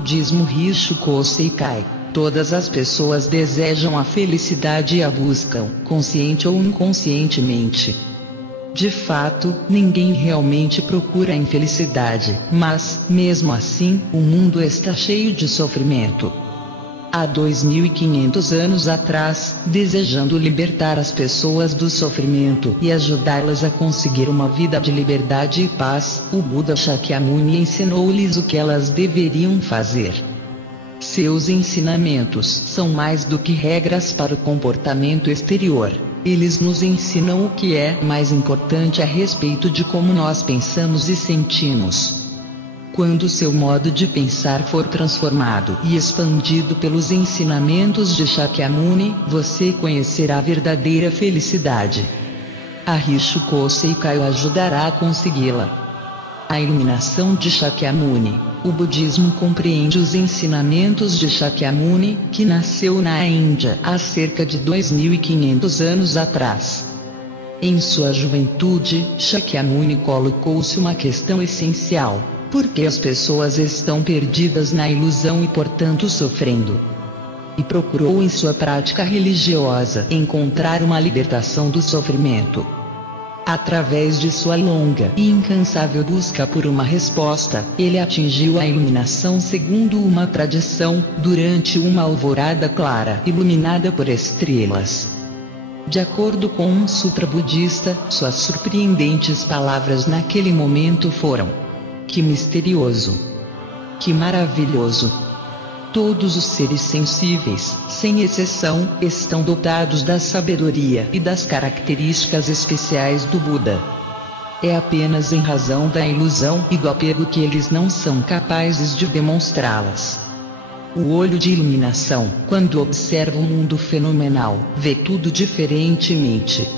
budismo Risshoku Seikai, todas as pessoas desejam a felicidade e a buscam, consciente ou inconscientemente. De fato, ninguém realmente procura a infelicidade, mas, mesmo assim, o mundo está cheio de sofrimento. Há 2500 anos atrás, desejando libertar as pessoas do sofrimento e ajudá-las a conseguir uma vida de liberdade e paz, o Buda Shakyamuni ensinou-lhes o que elas deveriam fazer. Seus ensinamentos são mais do que regras para o comportamento exterior. Eles nos ensinam o que é mais importante a respeito de como nós pensamos e sentimos. Quando seu modo de pensar for transformado e expandido pelos ensinamentos de Shakyamuni, você conhecerá a verdadeira felicidade. A Risshoku Seikai o ajudará a consegui-la. A iluminação de Shakyamuni. O budismo compreende os ensinamentos de Shakyamuni, que nasceu na Índia há cerca de 2500 anos atrás. Em sua juventude, Shakyamuni colocou-se uma questão essencial: por que as pessoas estão perdidas na ilusão e portanto sofrendo? E procurou em sua prática religiosa encontrar uma libertação do sofrimento. Através de sua longa e incansável busca por uma resposta, ele atingiu a iluminação segundo uma tradição, durante uma alvorada clara iluminada por estrelas. De acordo com um sutra budista, suas surpreendentes palavras naquele momento foram: que misterioso! Que maravilhoso! Todos os seres sensíveis, sem exceção, estão dotados da sabedoria e das características especiais do Buda. É apenas em razão da ilusão e do apego que eles não são capazes de demonstrá-las. O olho de iluminação, quando observa o mundo fenomenal, vê tudo diferentemente.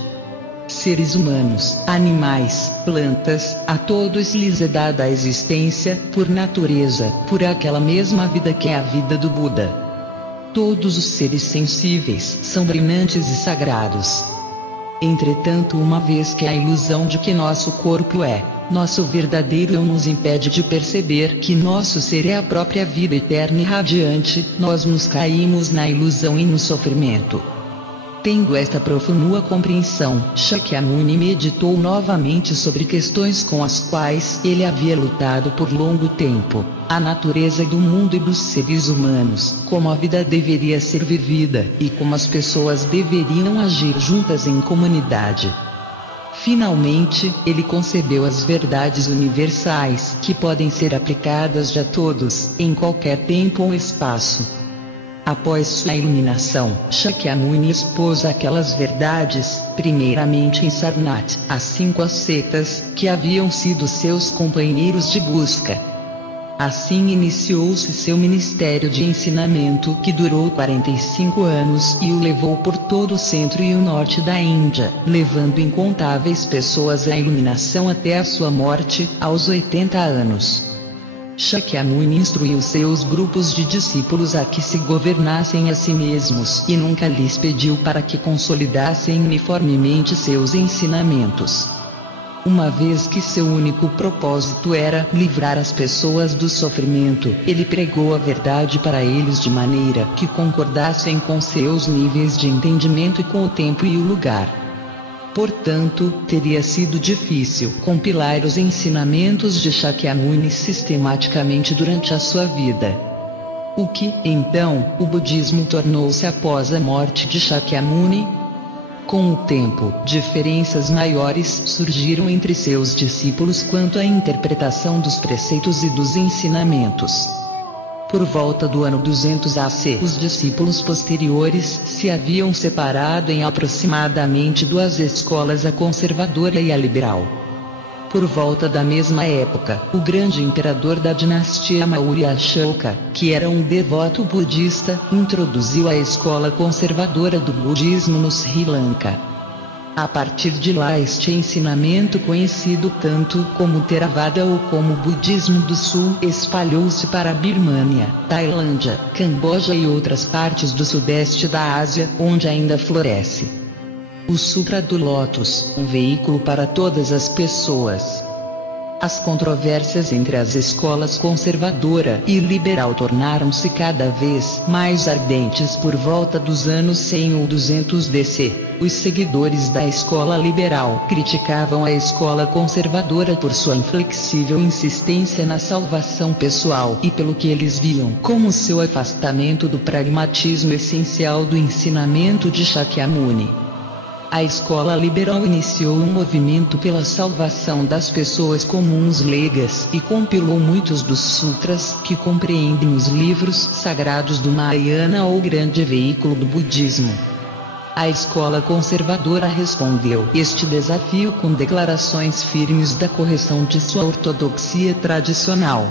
Seres humanos, animais, plantas, a todos lhes é dada a existência, por natureza, por aquela mesma vida que é a vida do Buda. Todos os seres sensíveis são brilhantes e sagrados. Entretanto, uma vez que a ilusão de que nosso corpo é nosso verdadeiro eu nos impede de perceber que nosso ser é a própria vida eterna e radiante, nós nos caímos na ilusão e no sofrimento. Tendo esta profunda compreensão, Shakyamuni meditou novamente sobre questões com as quais ele havia lutado por longo tempo: a natureza do mundo e dos seres humanos, como a vida deveria ser vivida, e como as pessoas deveriam agir juntas em comunidade. Finalmente, ele concebeu as verdades universais que podem ser aplicadas a todos, em qualquer tempo ou espaço. Após sua iluminação, Shakyamuni expôs aquelas verdades, primeiramente em Sarnath, às 5 ascetas, que haviam sido seus companheiros de busca. Assim iniciou-se seu ministério de ensinamento, que durou 45 anos e o levou por todo o centro e o norte da Índia, levando incontáveis pessoas à iluminação até a sua morte, aos 80 anos. Shakyamuni instruiu seus grupos de discípulos a que se governassem a si mesmos e nunca lhes pediu para que consolidassem uniformemente seus ensinamentos. Uma vez que seu único propósito era livrar as pessoas do sofrimento, ele pregou a verdade para eles de maneira que concordassem com seus níveis de entendimento e com o tempo e o lugar. Portanto, teria sido difícil compilar os ensinamentos de Shakyamuni sistematicamente durante a sua vida. O que, então, o budismo tornou-se após a morte de Shakyamuni? Com o tempo, diferenças maiores surgiram entre seus discípulos quanto à interpretação dos preceitos e dos ensinamentos. Por volta do ano 200 AC, os discípulos posteriores se haviam separado em aproximadamente 2 escolas, a conservadora e a liberal. Por volta da mesma época, o grande imperador da dinastia Maurya Ashoka, que era um devoto budista, introduziu a escola conservadora do budismo no Sri Lanka. A partir de lá, este ensinamento, conhecido tanto como Theravada ou como Budismo do Sul, espalhou-se para a Birmânia, Tailândia, Camboja e outras partes do sudeste da Ásia, onde ainda floresce. O Sutra do Lótus, um veículo para todas as pessoas. As controvérsias entre as escolas conservadora e liberal tornaram-se cada vez mais ardentes por volta dos anos 100 ou 200 DC. Os seguidores da escola liberal criticavam a escola conservadora por sua inflexível insistência na salvação pessoal e pelo que eles viam como seu afastamento do pragmatismo essencial do ensinamento de Shakyamuni. A escola liberal iniciou um movimento pela salvação das pessoas comuns leigas e compilou muitos dos sutras que compreendem os livros sagrados do Mahayana ou grande veículo do budismo. A escola conservadora respondeu este desafio com declarações firmes da correção de sua ortodoxia tradicional.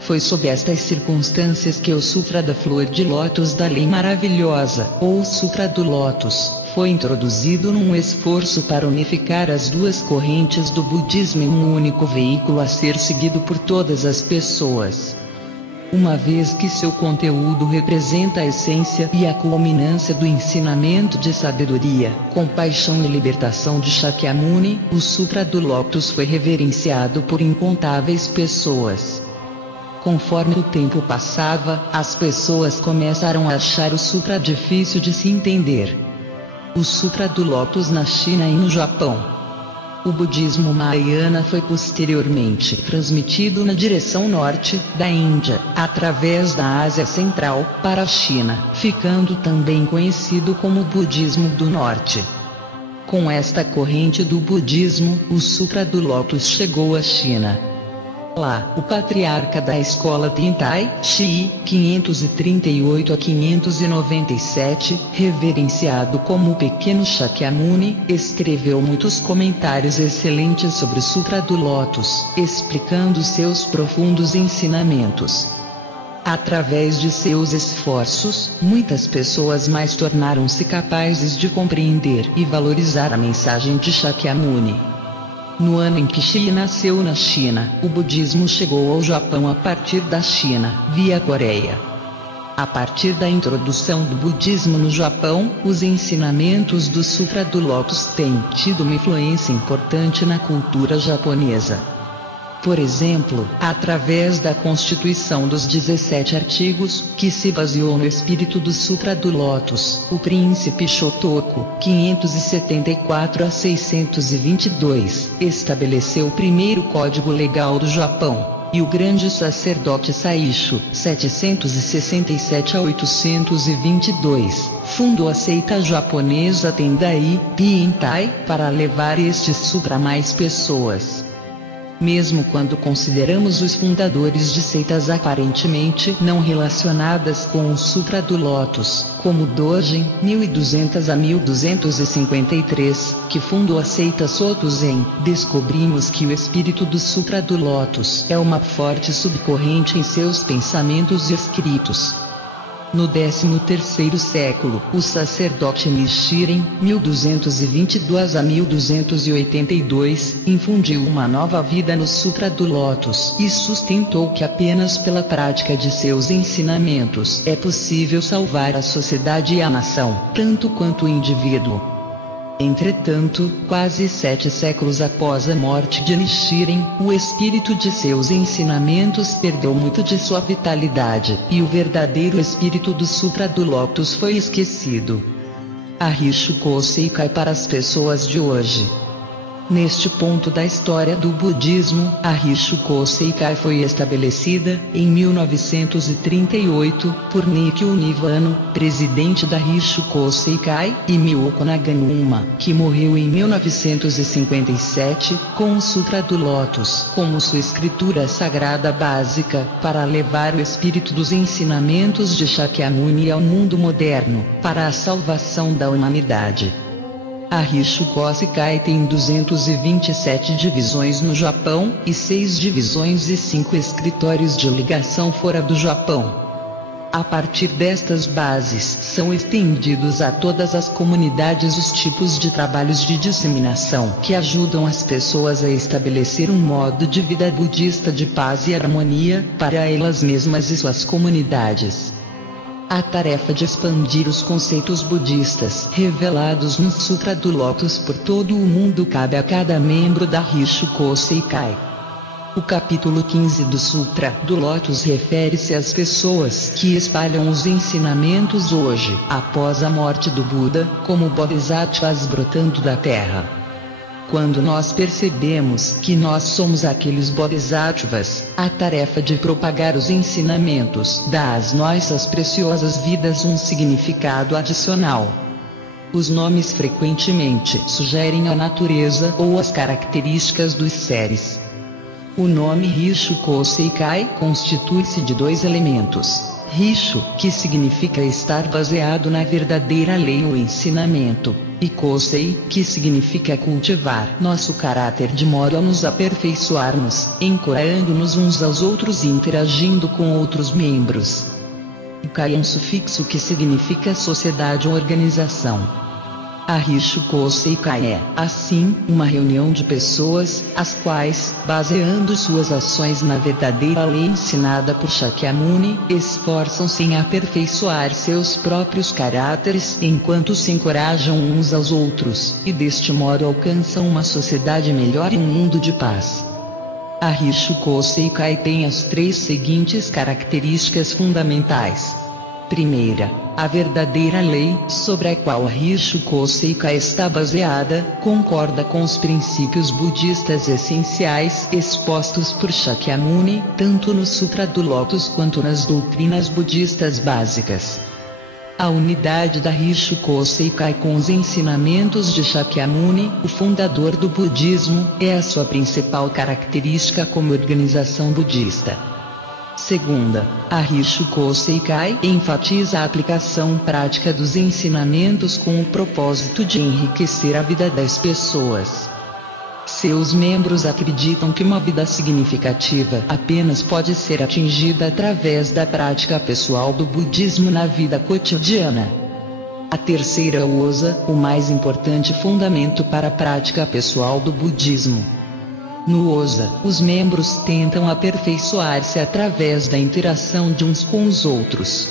Foi sob estas circunstâncias que o Sutra da Flor de Lótus da Lei Maravilhosa, ou Sutra do Lótus, foi introduzido num esforço para unificar as duas correntes do budismo em um único veículo a ser seguido por todas as pessoas. Uma vez que seu conteúdo representa a essência e a culminância do ensinamento de sabedoria, compaixão e libertação de Shakyamuni, o Sutra do Lótus foi reverenciado por incontáveis pessoas. Conforme o tempo passava, as pessoas começaram a achar o Sutra difícil de se entender. O Sutra do Lótus na China e no Japão. O budismo Mahayana foi posteriormente transmitido na direção norte da Índia, através da Ásia Central, para a China, ficando também conhecido como budismo do norte. Com esta corrente do budismo, o Sutra do Lótus chegou à China. Lá, o patriarca da escola Tentai Shi, 538 a 597, reverenciado como o pequeno Shakyamuni, escreveu muitos comentários excelentes sobre o Sutra do Lótus, explicando seus profundos ensinamentos. Através de seus esforços, muitas pessoas mais tornaram-se capazes de compreender e valorizar a mensagem de Shakyamuni. No ano em que Shi nasceu na China, o budismo chegou ao Japão a partir da China, via Coreia. A partir da introdução do budismo no Japão, os ensinamentos do Sutra do Lótus têm tido uma influência importante na cultura japonesa. Por exemplo, através da Constituição dos 17 artigos, que se baseou no espírito do Sutra do Lótus, o príncipe Shotoku, 574 a 622, estabeleceu o primeiro código legal do Japão, e o grande sacerdote Saisho, 767 a 822, fundou a seita japonesa Tendai Tentai, para levar este sutra a mais pessoas. Mesmo quando consideramos os fundadores de seitas aparentemente não relacionadas com o Sutra do Lótus, como Dogen, 1200 a 1253, que fundou a seita Soto Zen, descobrimos que o espírito do Sutra do Lótus é uma forte subcorrente em seus pensamentos e escritos. No 13º século, o sacerdote Nichiren, 1222 a 1282, infundiu uma nova vida no Sutra do Lótus e sustentou que apenas pela prática de seus ensinamentos é possível salvar a sociedade e a nação, tanto quanto o indivíduo. Entretanto, quase 7 séculos após a morte de Nichiren, o espírito de seus ensinamentos perdeu muito de sua vitalidade, e o verdadeiro espírito do Sutra do Lótus foi esquecido. Arishu Koseikai para as pessoas de hoje. Neste ponto da história do budismo, a Arishu Koseikai foi estabelecida, em 1938, por Nikkyo Nivano, presidente da Arishu Koseikai, e Myoko Naganuma, que morreu em 1957, com o Sutra do Lótus como sua escritura sagrada básica, para levar o espírito dos ensinamentos de Shakyamuni ao mundo moderno, para a salvação da humanidade. A Arishu Koseikai tem 227 divisões no Japão, e 6 divisões e 5 escritórios de ligação fora do Japão. A partir destas bases, são estendidos a todas as comunidades os tipos de trabalhos de disseminação que ajudam as pessoas a estabelecer um modo de vida budista de paz e harmonia, para elas mesmas e suas comunidades. A tarefa de expandir os conceitos budistas revelados no Sutra do Lótus por todo o mundo cabe a cada membro da Arishu Koseikai. O capítulo 15 do Sutra do Lótus refere-se às pessoas que espalham os ensinamentos hoje, após a morte do Buda, como bodhisattvas brotando da terra. Quando nós percebemos que nós somos aqueles bodhisattvas, a tarefa de propagar os ensinamentos dá às nossas preciosas vidas um significado adicional. Os nomes frequentemente sugerem a natureza ou as características dos seres. O nome Rishu Koseikai constitui-se de dois elementos. Rishu, que significa estar baseado na verdadeira lei ou ensinamento, e Kosei, que significa cultivar nosso caráter de modo a nos aperfeiçoarmos, encorajando-nos uns aos outros e interagindo com outros membros. O Kai é um sufixo que significa sociedade ou organização. A Rishu Koseikai é, assim, uma reunião de pessoas, as quais, baseando suas ações na verdadeira lei ensinada por Shakyamuni, esforçam-se em aperfeiçoar seus próprios caráteres enquanto se encorajam uns aos outros, e deste modo alcançam uma sociedade melhor e um mundo de paz. A Rishu Koseikai tem as três seguintes características fundamentais. Primeira, a verdadeira lei, sobre a qual a Rishu Koseikai está baseada, concorda com os princípios budistas essenciais expostos por Shakyamuni, tanto no Sutra do Lótus quanto nas doutrinas budistas básicas. A unidade da Rishu Koseikai com os ensinamentos de Shakyamuni, o fundador do budismo, é a sua principal característica como organização budista. Segunda, a Rishu Koseikai enfatiza a aplicação prática dos ensinamentos com o propósito de enriquecer a vida das pessoas. Seus membros acreditam que uma vida significativa apenas pode ser atingida através da prática pessoal do budismo na vida cotidiana. A terceira usa o mais importante fundamento para a prática pessoal do budismo. No Osa, os membros tentam aperfeiçoar-se através da interação de uns com os outros.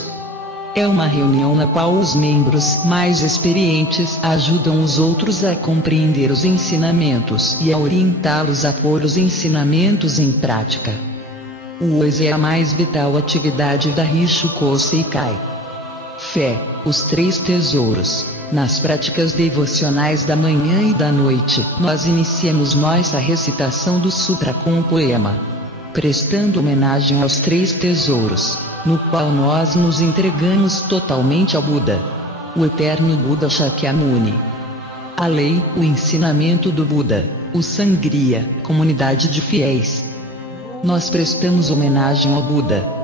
É uma reunião na qual os membros mais experientes ajudam os outros a compreender os ensinamentos e a orientá-los a pôr os ensinamentos em prática. O Osa é a mais vital atividade da Rishu Koseikai. Fé, os três tesouros. Nas práticas devocionais da manhã e da noite, nós iniciamos nossa recitação do Sutra com um poema, prestando homenagem aos três tesouros, no qual nós nos entregamos totalmente ao Buda, o eterno Buda Shakyamuni. A lei, o ensinamento do Buda, o Sangria, comunidade de fiéis. Nós prestamos homenagem ao Buda.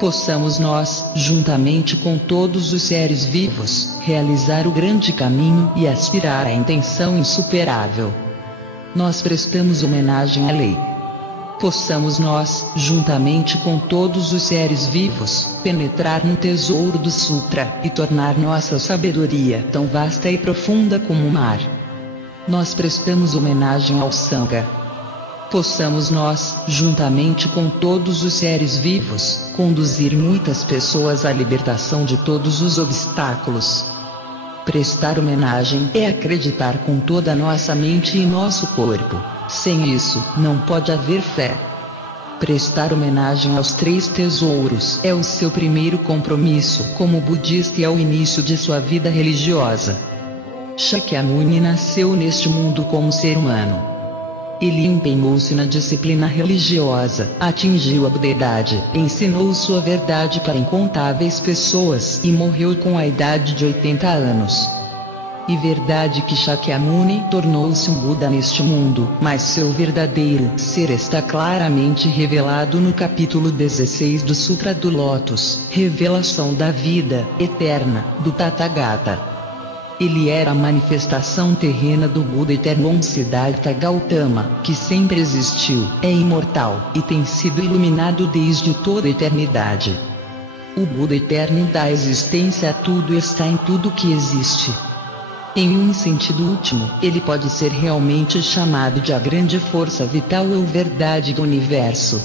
Possamos nós, juntamente com todos os seres vivos, realizar o grande caminho e aspirar à intenção insuperável. Nós prestamos homenagem à lei. Possamos nós, juntamente com todos os seres vivos, penetrar no tesouro do Sutra e tornar nossa sabedoria tão vasta e profunda como o mar. Nós prestamos homenagem ao Sangha. Possamos nós, juntamente com todos os seres vivos, conduzir muitas pessoas à libertação de todos os obstáculos. Prestar homenagem é acreditar com toda a nossa mente e nosso corpo. Sem isso, não pode haver fé. Prestar homenagem aos três tesouros é o seu primeiro compromisso como budista e ao início de sua vida religiosa. Shakyamuni nasceu neste mundo como ser humano. Ele empenhou-se na disciplina religiosa, atingiu a budeidade, ensinou sua verdade para incontáveis pessoas e morreu com a idade de 80 anos. E verdade que Shakyamuni tornou-se um Buda neste mundo, mas seu verdadeiro ser está claramente revelado no capítulo 16 do Sutra do Lótus, Revelação da Vida Eterna, do Tathagata. Ele era a manifestação terrena do Buda eterno Siddhartha Gautama, que sempre existiu, é imortal, e tem sido iluminado desde toda a eternidade. O Buda eterno dá existência a tudo e está em tudo que existe. Em um sentido último, ele pode ser realmente chamado de a grande força vital ou verdade do universo.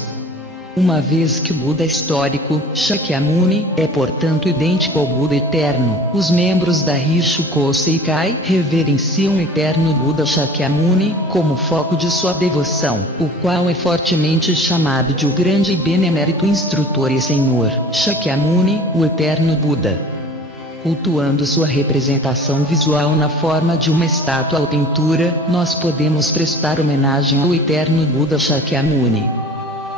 Uma vez que o Buda histórico, Shakyamuni, é portanto idêntico ao Buda eterno, os membros da Rishi Koseikai reverenciam o eterno Buda Shakyamuni como foco de sua devoção, o qual é fortemente chamado de o grande e benemérito instrutor e senhor, Shakyamuni, o eterno Buda. Cultuando sua representação visual na forma de uma estátua ou pintura, nós podemos prestar homenagem ao eterno Buda Shakyamuni.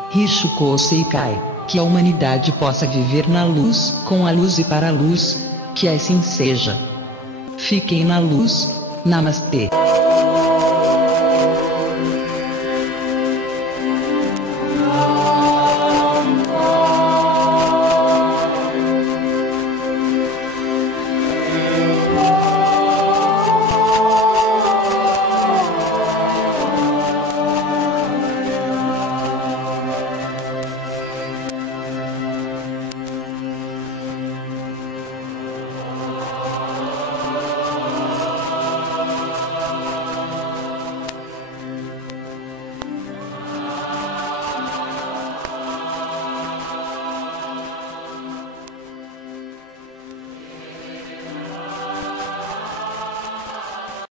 Rishi Koseikai, que a humanidade possa viver na luz, com a luz e para a luz, que assim seja. Fiquem na luz. Namastê.